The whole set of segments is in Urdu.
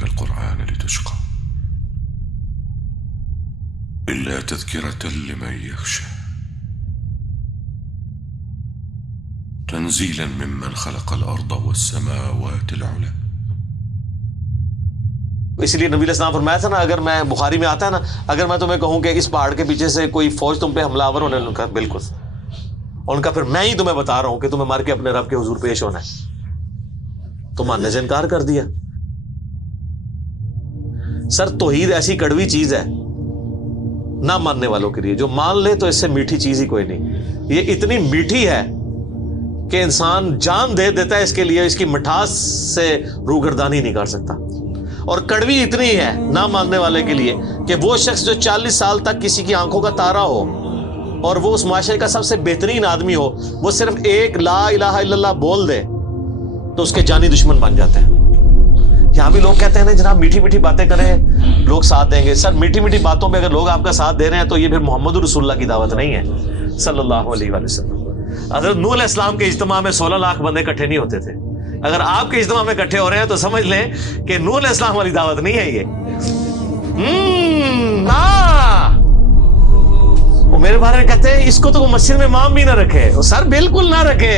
عليك القرآن لتشقى إلا تذكرة لمن يخشى تنزيلا ممن خلق الأرض والسماوات العلى. اس لیے نبی علیہ السلام فرمایا تھا نا، اگر میں بخاری میں آتا ہے نا، اگر میں تمہیں کہوں کہ اس پہاڑ کے پیچھے سے کوئی فوج تم پہ حملہ آور ہونے، ان کا بالکل، ان کا پھر میں ہی تمہیں بتا رہا ہوں کہ تمہیں مار کے اپنے رب کے حضور پیش ہونا ہے، تو ماننے سے انکار کر دیا. سر توحید ایسی کڑوی چیز ہے نہ ماننے والوں کے لیے، جو مان لے تو اس سے میٹھی چیز ہی کوئی نہیں. یہ اتنی میٹھی ہے کہ انسان جان دے دیتا ہے اس کے لیے، اس کی مٹھاس سے روگردانی نہیں کر سکتا. اور کڑوی اتنی ہے نہ ماننے والے کے لیے کہ وہ شخص جو 40 سال تک کسی کی آنکھوں کا تارا ہو اور وہ اس معاشرے کا سب سے بہترین آدمی ہو، وہ صرف ایک لا الہ الا اللہ بول دے تو اس کے جانی دشمن بن جاتے ہیں. یہاں بھی لوگ کہتے ہیں نا جناب میٹھی میٹھی باتیں کریں لوگ ساتھ دیں گے. سر میٹھی میٹھی باتوں پہ اگر لوگ آپ کا ساتھ دے رہے ہیں تو یہ پھر محمد رسول اللہ کی دعوت نہیں ہے صلی اللہ علیہ وآلہ وسلم. حضرت نوح علیہ السلام کے اجتماع میں 16 لاکھ بندے اکٹھے نہیں ہوتے تھے. اگر آپ کے اجتماع میں اکٹھے ہو رہے ہیں تو سمجھ لیں کہ نوح علیہ السلام والی دعوت نہیں ہے یہ. وہ میرے بارے میں کہتے ہیں اس کو تو مسجد میں امام بھی نہ رکھے. سر بالکل نہ رکھے.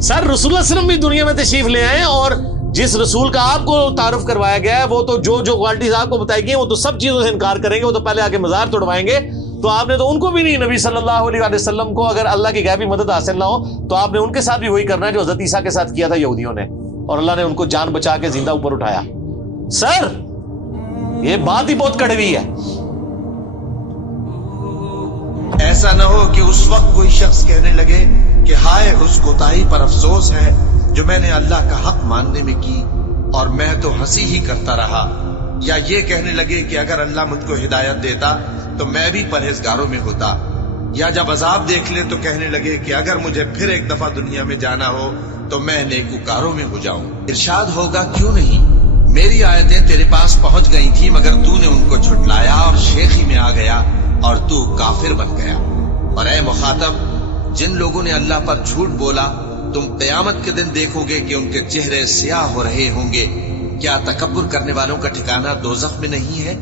سر رسول اللہ صلی اللہ علیہ وسلم بھی دنیا میں تشریف لے آئے اور جس رسول کا آپ کو تعارف کروایا گیا ہے وہ تو جو کوالٹیز آپ کو بتائی گئی ہیں وہ تو سب چیزوں سے انکار کریں گے. وہ تو پہلے آگے مزار توڑوائیں گے. تو آپ نے تو ان کو بھی نہیں، نبی صلی اللہ علیہ وسلم کو اگر اللہ کی غیبی مدد حاصل نہ ہو تو آپ نے ان کے ساتھ بھی وہی کرنا ہے جو حضرت عیسیٰ کے ساتھ کیا تھا یہودیوں نے، اور اللہ نے ان کو جان بچا کے زندہ اوپر اٹھایا. سر یہ بات ہی بہت کڑوی ہے. ایسا نہ ہو کہ اس وقت کوئی شخص کہنے لگے کہ ہائے اس کوتاہی پر افسوس ہے جو میں نے اللہ کا حق ماننے میں کی اور میں تو ہنسی ہی کرتا رہا، یا یہ کہنے لگے کہ اگر اللہ مجھ کو ہدایت دیتا تو میں بھی پرہیزگاروں میں ہوتا، یا جب عذاب دیکھ لے تو کہنے لگے کہ اگر مجھے پھر ایک دفعہ دنیا میں جانا ہو تو میں نیکوکاروں میں ہو جاؤں. ارشاد ہوگا کیوں نہیں، میری آیتیں تیرے پاس پہنچ گئی تھی مگر تو نے ان کو جھٹلایا اور شیخی میں آ گیا اور تو کافر بن گیا. اور اے مخاطب، جن لوگوں نے اللہ پر جھوٹ بولا تم قیامت کے دن دیکھو گے کہ ان کے چہرے سیاہ ہو رہے ہوں گے. کیا تکبر کرنے والوں کا ٹھکانہ دوزخ میں نہیں ہے؟